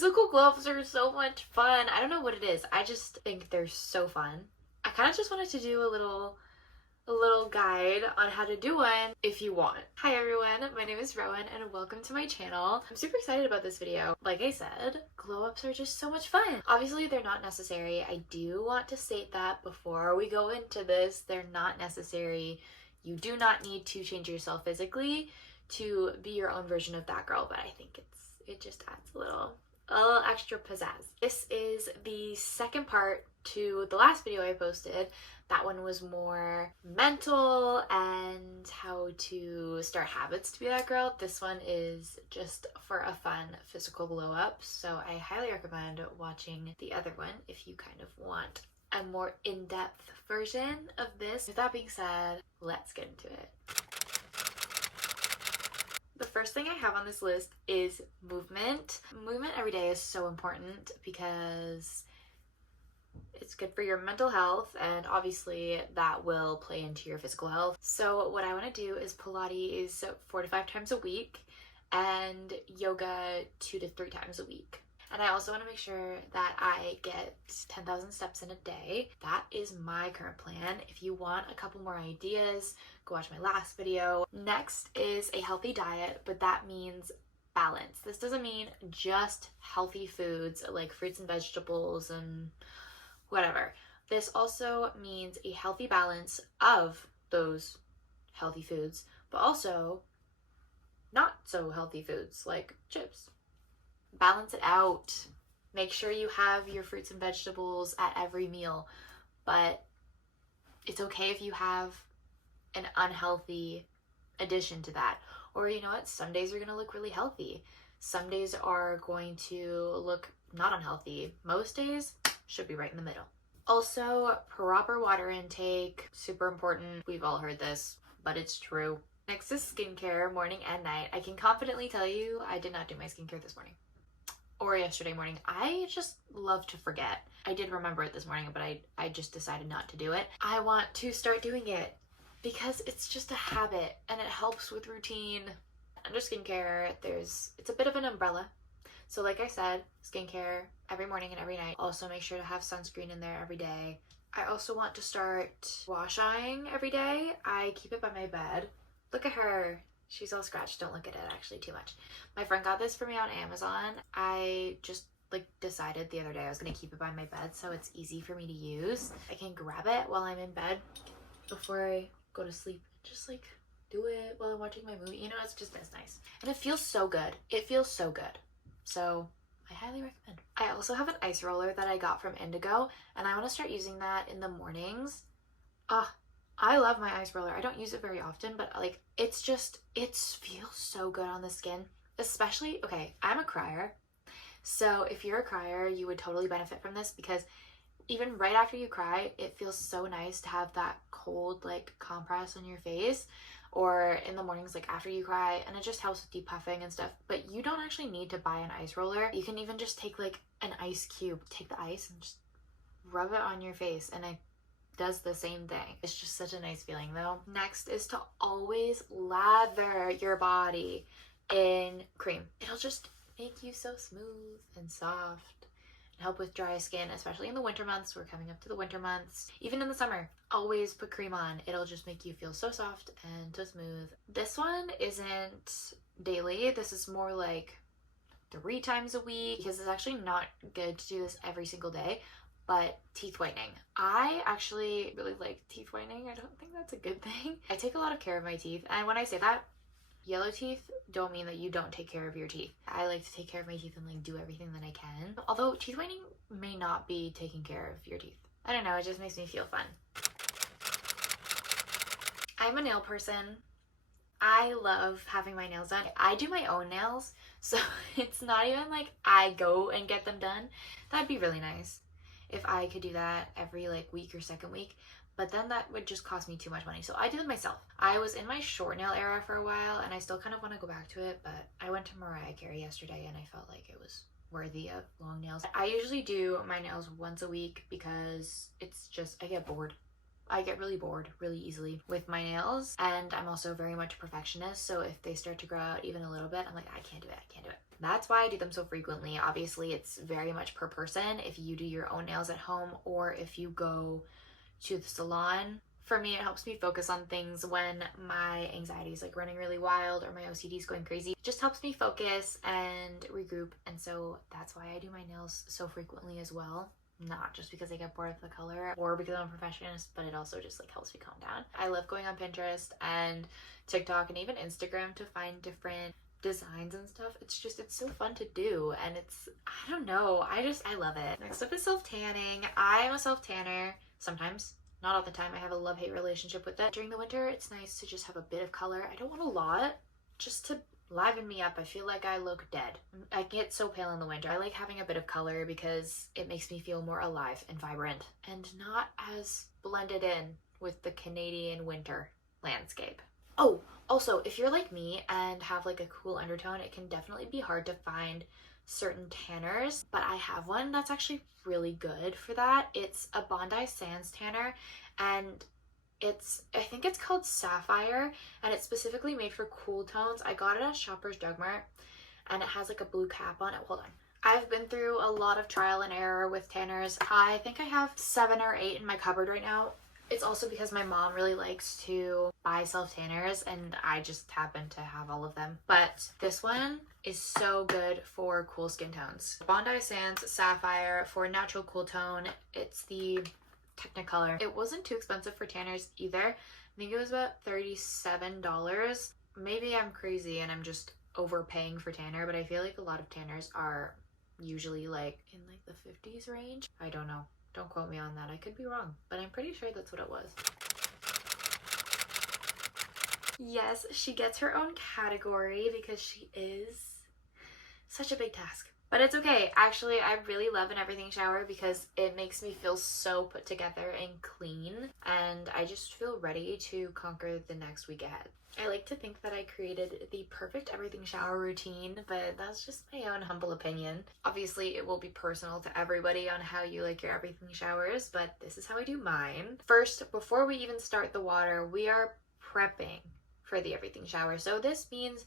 Physical gloves are so much fun. I don't know what it is. I just think they're so fun. I kind of just wanted to do a little guide on how to do one if you want. Hi everyone, my name is Rowan and welcome to my channel. I'm super excited about this video. Like I said, glow ups are just so much fun. Obviously they're not necessary. I do want to state that before we go into this, they're not necessary. You do not need to change yourself physically to be your own version of that girl, but I think it just adds a little extra pizzazz. This is the second part to the last video I posted. That one was more mental and how to start habits to be that girl. This one is just for a fun physical glow up, so I highly recommend watching the other one if you kind of want a more in-depth version of this. With that being said, let's get into it. The first thing I have on this list is movement. Movement every day is so important because it's good for your mental health, and obviously that will play into your physical health. So what I want to do is Pilates 4 to 5 times a week and yoga 2 to 3 times a week. And I also want to make sure that I get 10,000 steps in a day. That is my current plan. If you want a couple more ideas, go watch my last video. Next is a healthy diet, but that means balance. This doesn't mean just healthy foods like fruits and vegetables and whatever. This also means a healthy balance of those healthy foods, but also not so healthy foods like chips. Balance it out. Make sure you have your fruits and vegetables at every meal, but it's okay if you have an unhealthy addition to that. Or you know what, some days are going to look really healthy. Some days are going to look not unhealthy. Most days should be right in the middle. Also, proper water intake, super important. We've all heard this, but it's true. Next is skincare, morning and night. I can confidently tell you I did not do my skincare this morning or yesterday morning. I just love to forget. I did remember it this morning, but I just decided not to do it. I want to start doing it because it's just a habit and it helps with routine. Under skincare, it's a bit of an umbrella. So like I said, skincare every morning and every night. Also make sure to have sunscreen in there every day. I also want to start wash-eyeing every day. I keep it by my bed. Look at her. She's all scratched. Don't look at it actually too much. My friend got this for me on Amazon. I just decided the other day I was gonna keep it by my bed so it's easy for me to use. I can grab it while I'm in bed before I go to sleep. Just do it while I'm watching my movie. You know, it's just as nice. And it feels so good. It feels so good. So I highly recommend. I also have an ice roller that I got from Indigo, and I want to start using that in the mornings. I love my ice roller. I don't use it very often, but it feels so good on the skin. Especially, okay, I'm a crier. So if you're a crier, you would totally benefit from this because even right after you cry, it feels so nice to have that cold compress on your face, or in the mornings after you cry, and it just helps with depuffing and stuff. But you don't actually need to buy an ice roller. You can even just take an ice cube, take the ice and just rub it on your face, and it does the same thing. It's just such a nice feeling though. Next is to always lather your body in cream. It'll just make you so smooth and soft and help with dry skin, especially in the winter months. We're coming up to the winter months. Even in the summer, always put cream on. It'll just make you feel so soft and so smooth. This one isn't daily. This is more 3 times a week because it's actually not good to do this every single day. But teeth whitening. I actually really like teeth whitening. I don't think that's a good thing. I take a lot of care of my teeth. And when I say that, yellow teeth don't mean that you don't take care of your teeth. I like to take care of my teeth and do everything that I can. Although teeth whitening may not be taking care of your teeth. I don't know, it just makes me feel fun. I'm a nail person. I love having my nails done. I do my own nails, so it's not even I go and get them done. That'd be really nice if I could do that every week or second week, but then that would just cost me too much money. So I do them myself. I was in my short nail era for a while and I still kind of want to go back to it, but I went to Mariah Carey yesterday and I felt like it was worthy of long nails. I usually do my nails once a week because it's just, I get bored I get really bored really easily with my nails, and I'm also very much a perfectionist, so if they start to grow out even a little bit, I'm like, I can't do it, I can't do it. That's why I do them so frequently. Obviously, it's very much per person if you do your own nails at home or if you go to the salon. For me, it helps me focus on things when my anxiety is like running really wild or my OCD is going crazy. It just helps me focus and regroup, and so that's why I do my nails so frequently as well. Not just because I get bored of the color or because I'm a perfectionist, but it also just like helps me calm down. I love going on Pinterest and TikTok and even Instagram to find different designs and stuff. It's so fun to do, and I don't know, I love it. Next up is self-tanning. I'm a self-tanner sometimes. Not all the time. I have a love-hate relationship with it. During the winter, it's nice to just have a bit of color. I don't want a lot, just to liven me up. I feel like I look dead. I get so pale in the winter. I like having a bit of color because it makes me feel more alive and vibrant and not as blended in with the Canadian winter landscape. Oh, also, if you're like me and have like a cool undertone, it can definitely be hard to find certain tanners, but I have one that's actually really good for that. It's a Bondi Sands tanner, and I think it's called Sapphire, and it's specifically made for cool tones. I got it at Shoppers Drug Mart, and it has like a blue cap on it. Hold on. I've been through a lot of trial and error with tanners. I think I have 7 or 8 in my cupboard right now. It's also because my mom really likes to buy self-tanners, and I just happen to have all of them. But this one is so good for cool skin tones. Bondi Sands Sapphire for natural cool tone. It's the Technicolor. It wasn't too expensive for tanners either. I think it was about $37. Maybe I'm crazy and I'm just overpaying for tanner, but I feel like a lot of tanners are usually like in like the 50s range. I don't know. Don't quote me on that. I could be wrong, but I'm pretty sure that's what it was. Yes, she gets her own category because she is such a big task. But it's okay. Actually, I really love an everything shower because it makes me feel so put together and clean, and I just feel ready to conquer the next week ahead. I like to think that I created the perfect everything shower routine, but that's just my own humble opinion. Obviously, it will be personal to everybody on how you like your everything showers, but this is how I do mine. First, before we even start the water, we are prepping for the everything shower. So this means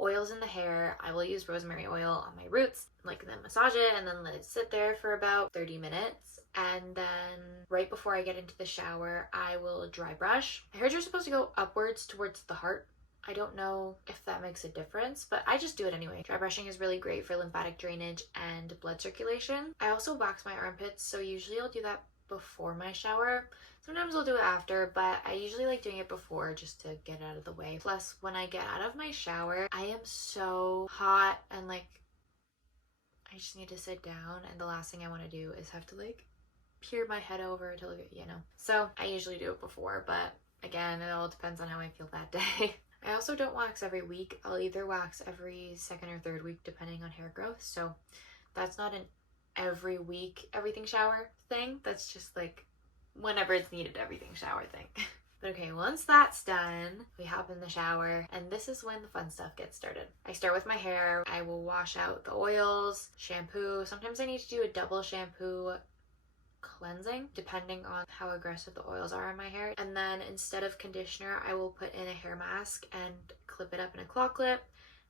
oils in the hair. I will use rosemary oil on my roots, like then massage it and then let it sit there for about 30 minutes. And then right before I get into the shower, I will dry brush. I heard you're supposed to go upwards towards the heart. I don't know if that makes a difference, but I just do it anyway. Dry brushing is really great for lymphatic drainage and blood circulation. I also wax my armpits, so usually I'll do that before my shower. Sometimes I'll do it after, but I usually like doing it before just to get it out of the way. Plus, when I get out of my shower, I am so hot and like I just need to sit down, and the last thing I want to do is have to like peer my head over to look at, you know. So I usually do it before, but again, it all depends on how I feel that day. I also don't wax every week. I'll either wax every second or third week depending on hair growth. So that's not an every week everything shower thing. That's just like whenever it's needed everything shower thing. But okay, once that's done, we hop in the shower, and this is when the fun stuff gets started. I start with my hair. I will wash out the oils, shampoo. Sometimes I need to do a double shampoo cleansing depending on how aggressive the oils are in my hair. And then instead of conditioner, I will put in a hair mask and clip it up in a claw clip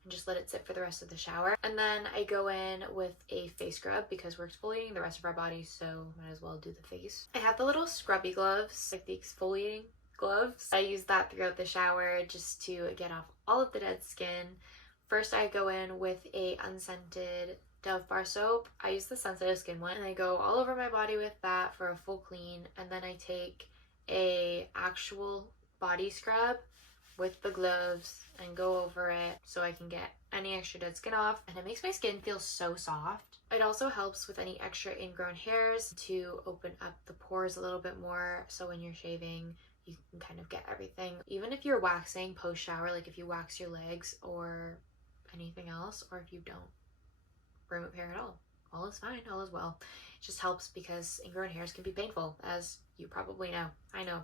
and just let it sit for the rest of the shower. And then I go in with a face scrub because we're exfoliating the rest of our body, so might as well do the face. I have the little scrubby gloves, like the exfoliating gloves. I use that throughout the shower just to get off all of the dead skin. First, I go in with a unscented Dove bar soap. I use the sensitive skin one, and I go all over my body with that for a full clean. And then I take a actual body scrub with the gloves and go over it so I can get any extra dead skin off, and it makes my skin feel so soft. It also helps with any extra ingrown hairs to open up the pores a little bit more, so when you're shaving you can kind of get everything. Even if you're waxing post shower, like if you wax your legs or anything else, or if you don't remove hair at all is fine, all is well. It just helps because ingrown hairs can be painful, as you probably know. I know.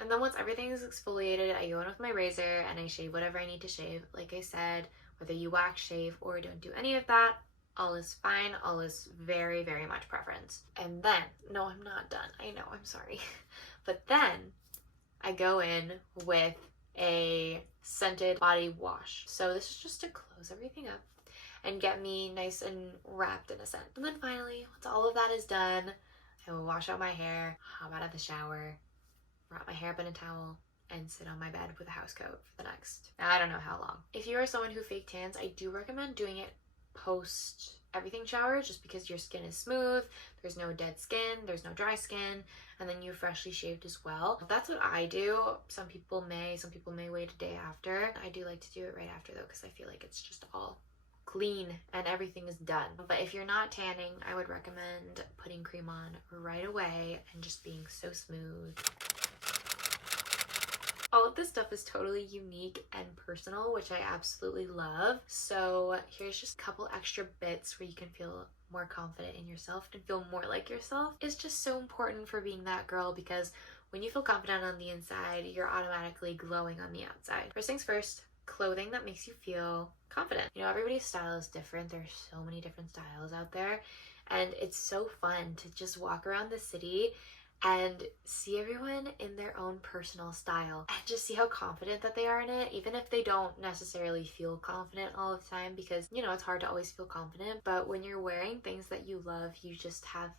And then once everything is exfoliated, I go in with my razor and I shave whatever I need to shave. Like I said, whether you wax, shave, or don't do any of that, all is fine, all is very, very much preference. And then, no, I'm not done. I know, I'm sorry. But then I go in with a scented body wash. So this is just to close everything up and get me nice and wrapped in a scent. And then finally, once all of that is done, I will wash out my hair, hop out of the shower, wrap my hair up in a towel, and sit on my bed with a house coat for the next, I don't know how long. If you are someone who fake tans, I do recommend doing it post everything shower, just because your skin is smooth, there's no dead skin, there's no dry skin, and then you're freshly shaved as well. That's what I do. Some people may wait a day after. I do like to do it right after though, because I feel like it's just all clean and everything is done. But if you're not tanning, I would recommend putting cream on right away and just being so smooth. All of this stuff is totally unique and personal, which I absolutely love. So here's just a couple extra bits where you can feel more confident in yourself and feel more like yourself. It's just so important for being that girl, because when you feel confident on the inside, you're automatically glowing on the outside. First things first, clothing that makes you feel confident. You know, everybody's style is different. There's so many different styles out there, and it's so fun to just walk around the city and see everyone in their own personal style and just see how confident that they are in it, even if they don't necessarily feel confident all the time, because, you know, it's hard to always feel confident. But when you're wearing things that you love, you just have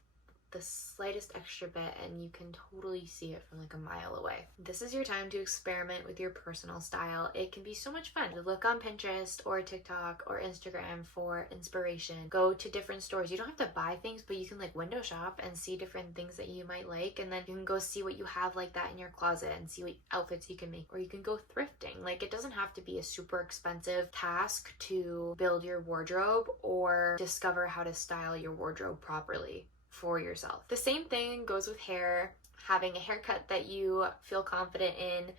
the slightest extra bit and you can totally see it from like a mile away. This is your time to experiment with your personal style. It can be so much fun to look on Pinterest or TikTok or Instagram for inspiration. Go to different stores. You don't have to buy things, but you can like window shop and see different things that you might like, and then you can go see what you have like that in your closet and see what outfits you can make. Or you can go thrifting. Like, it doesn't have to be a super expensive task to build your wardrobe or discover how to style your wardrobe properly for yourself. The same thing goes with hair. Having a haircut that you feel confident in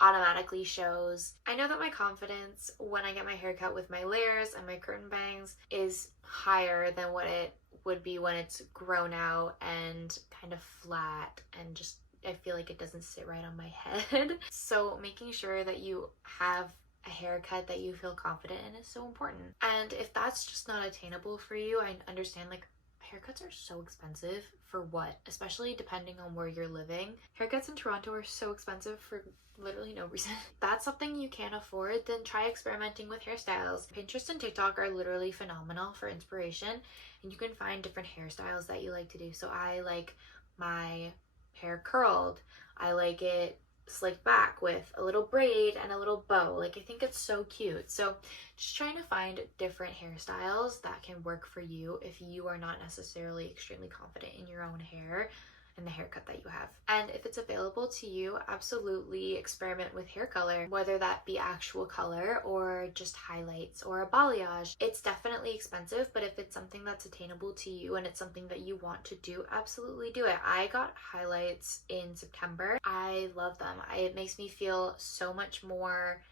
automatically shows. I know that my confidence when I get my hair cut with my layers and my curtain bangs is higher than what it would be when it's grown out and kind of flat, and just I feel like it doesn't sit right on my head. So making sure that you have a haircut that you feel confident in is so important. And if that's just not attainable for you, I understand, like, haircuts are so expensive for what? Especially depending on where you're living. Haircuts in Toronto are so expensive for literally no reason. If that's something you can't afford, then try experimenting with hairstyles. Pinterest and TikTok are literally phenomenal for inspiration, and you can find different hairstyles that you like to do. So I like my hair curled. I like it slicked back with a little braid and a little bow. Like, I think it's so cute. So just trying to find different hairstyles that can work for you if you are not necessarily extremely confident in your own hair and the haircut that you have. And if it's available to you, absolutely experiment with hair color, whether that be actual color or just highlights or a balayage. It's definitely expensive, but if it's something that's attainable to you and it's something that you want to do, absolutely do it. I got highlights in September. I love them. It makes me feel so much more,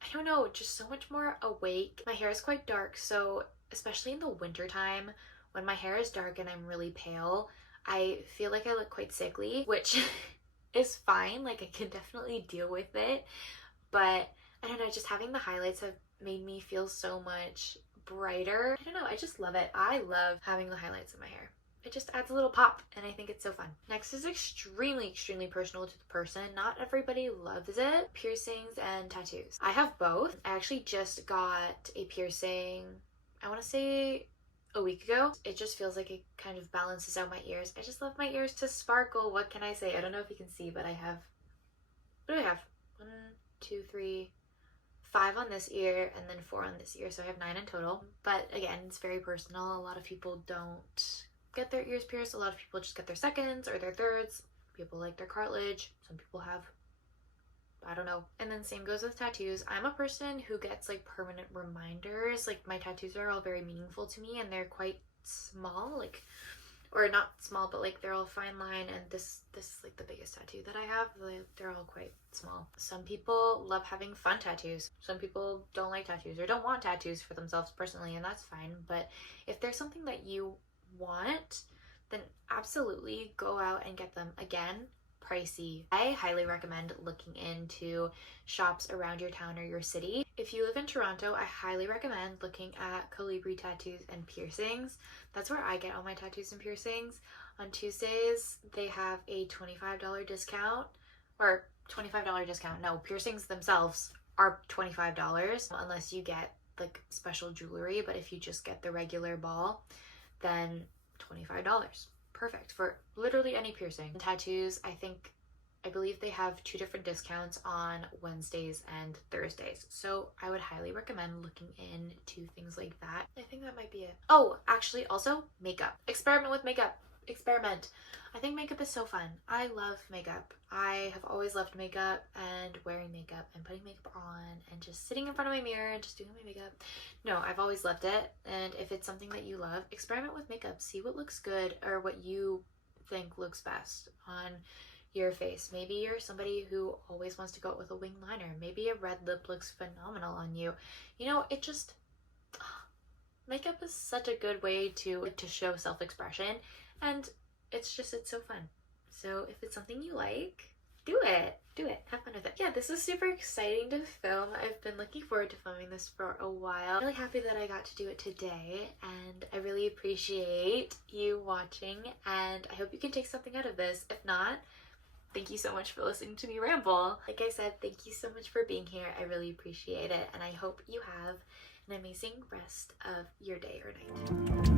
I don't know, just so much more awake. My hair is quite dark, so especially in the winter time when my hair is dark and I'm really pale, I feel like I look quite sickly, which is fine. Like, I can definitely deal with it, but I don't know, just having the highlights have made me feel so much brighter. I don't know, I just love it. I love having the highlights in my hair. It just adds a little pop, and I think it's so fun. Next is extremely personal to the person. Not everybody loves it. Piercings and tattoos. I have both. I actually just got a piercing, I want to say a week ago. It just feels like it kind of balances out my ears. I just love my ears to sparkle. What can I say? I don't know if you can see, but I have, what do I have? 1, 2, 3, 5 on this ear, and then 4 on this ear, so I have 9 in total. But again, it's very personal. A lot of people don't get their ears pierced. A lot of people just get their seconds or their thirds. People like their cartilage. Some people have, I don't know. And then same goes with tattoos. I'm a person who gets like permanent reminders. Like, my tattoos are all very meaningful to me, and they're quite small, like, or not small, but like they're all fine line, and this is like the biggest tattoo that I have. They're all quite small. Some people love having fun tattoos. Some people don't like tattoos or don't want tattoos for themselves personally, and that's fine. But if there's something that you want, then absolutely go out and get them. Again, pricey. I highly recommend looking into shops around your town or your city. If you live in Toronto, I highly recommend looking at Colibri Tattoos and Piercings. That's where I get all my tattoos and piercings. On Tuesdays, they have a $25 discount, or $25 discount. No, piercings themselves are $25 unless you get like special jewelry, but if you just get the regular ball, then $25. Perfect for literally any piercing. Tattoos, I believe they have 2 different discounts on Wednesdays and Thursdays. So I would highly recommend looking into things like that. I think that might be it. Oh, actually also makeup. Experiment with makeup. Experiment. I think makeup is so fun. I love makeup. I have always loved makeup and wearing makeup and putting makeup on and just sitting in front of my mirror and just doing my makeup. No, I've always loved it. And if it's something that you love, experiment with makeup. See what looks good or what you think looks best on your face. Maybe you're somebody who always wants to go out with a wing liner. Maybe a red lip looks phenomenal on you. You know, it just, makeup is such a good way to show self-expression, and it's so fun. So if it's something you like, do it. Have fun with it. Yeah, this is super exciting to film. I've been looking forward to filming this for a while. I'm really happy that I got to do it today, and I really appreciate you watching, and I hope you can take something out of this. If not, thank you so much for listening to me ramble. Like I said, thank you so much for being here. I really appreciate it, and I hope you have an amazing rest of your day or night.